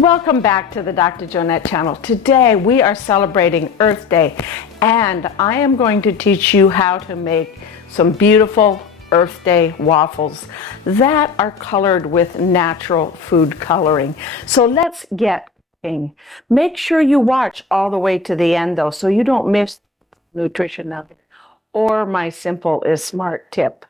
Welcome back to the Dr. Jonette channel. Today we are celebrating Earth Day, and I am going to teach you how to make some beautiful Earth Day waffles that are colored with natural food coloring. So let's get going. Make sure you watch all the way to the end though, so you don't miss nutrition nugget or my simple is smart tip.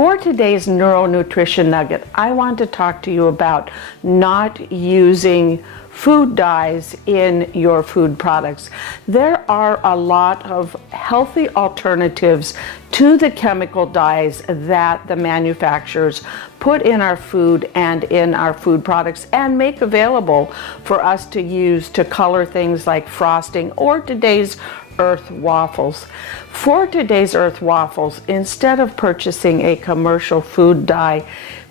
For today's neuronutrition nugget, I want to talk to you about not using food dyes in your food products. There are a lot of healthy alternatives to the chemical dyes that the manufacturers put in our food and in our food products and make available for us to use to color things like frosting or today's Earth waffles. For today's Earth waffles, instead of purchasing a commercial food dye,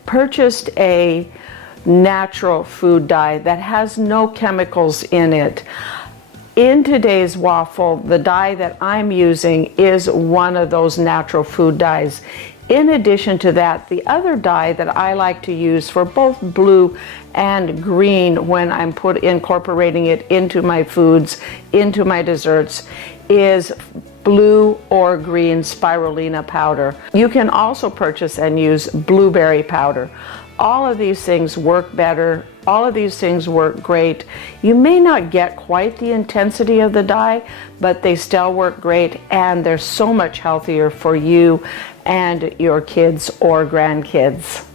purchased a natural food dye that has no chemicals in it. In today's waffle, the dye that I'm using is one of those natural food dyes. In addition to that, the other dye that I like to use for both blue and green when I'm incorporating it into my foods, into my desserts, is blue or green spirulina powder. You can also purchase and use blueberry powder. All of these things work better. All of these things work great. You may not get quite the intensity of the dye, but they still work great, and they're so much healthier for you and your kids or grandkids.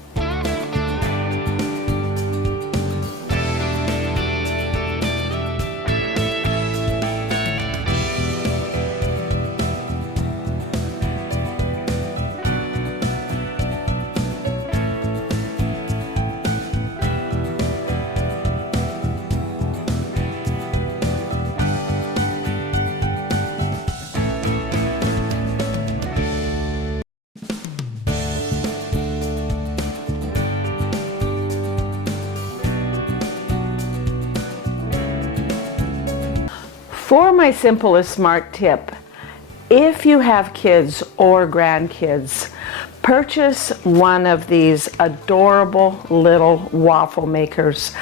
For my simple is smart tip, if you have kids or grandkids, purchase one of these adorable little waffle makers.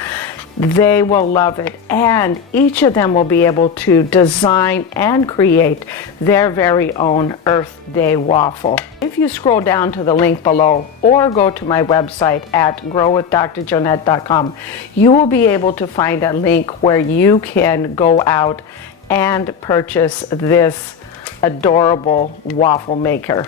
They will love it, and each of them will be able to design and create their very own Earth Day waffle. If you scroll down to the link below or go to my website at growwithdrjonette.com, you will be able to find a link where you can go out and purchase this adorable waffle maker.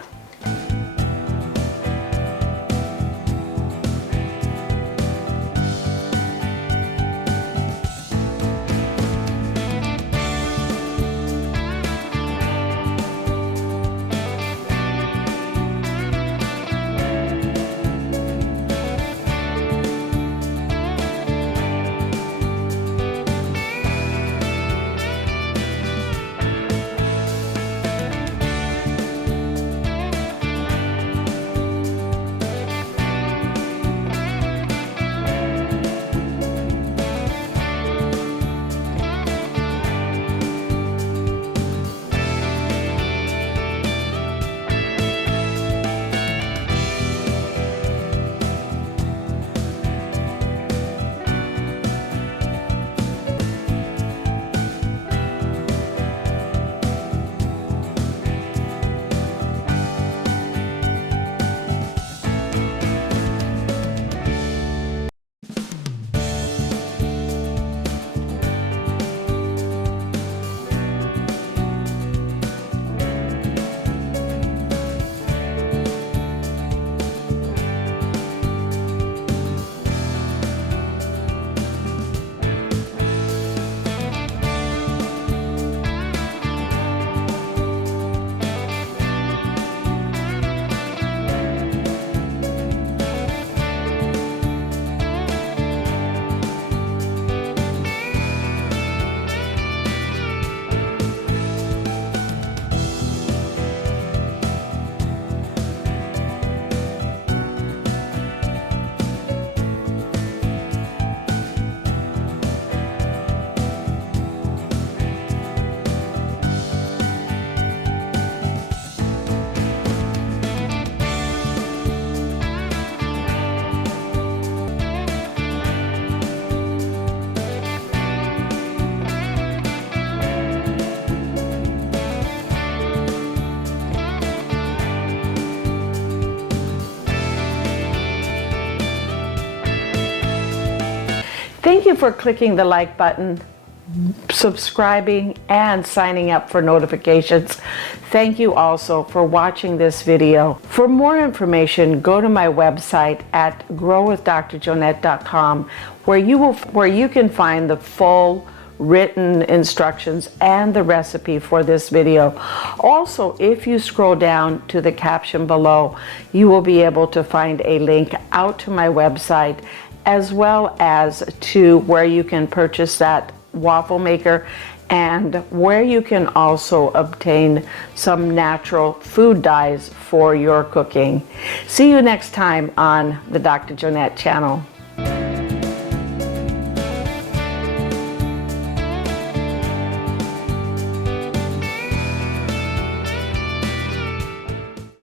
Thank you for clicking the like button, subscribing, and signing up for notifications. Thank you also for watching this video. For more information, go to my website at growwithdrjonette.com, where you can find the full written instructions and the recipe for this video. Also, if you scroll down to the caption below, you will be able to find a link out to my website, as well as to where you can purchase that waffle maker and where you can also obtain some natural food dyes for your cooking. See you next time on the Dr. Jonette channel.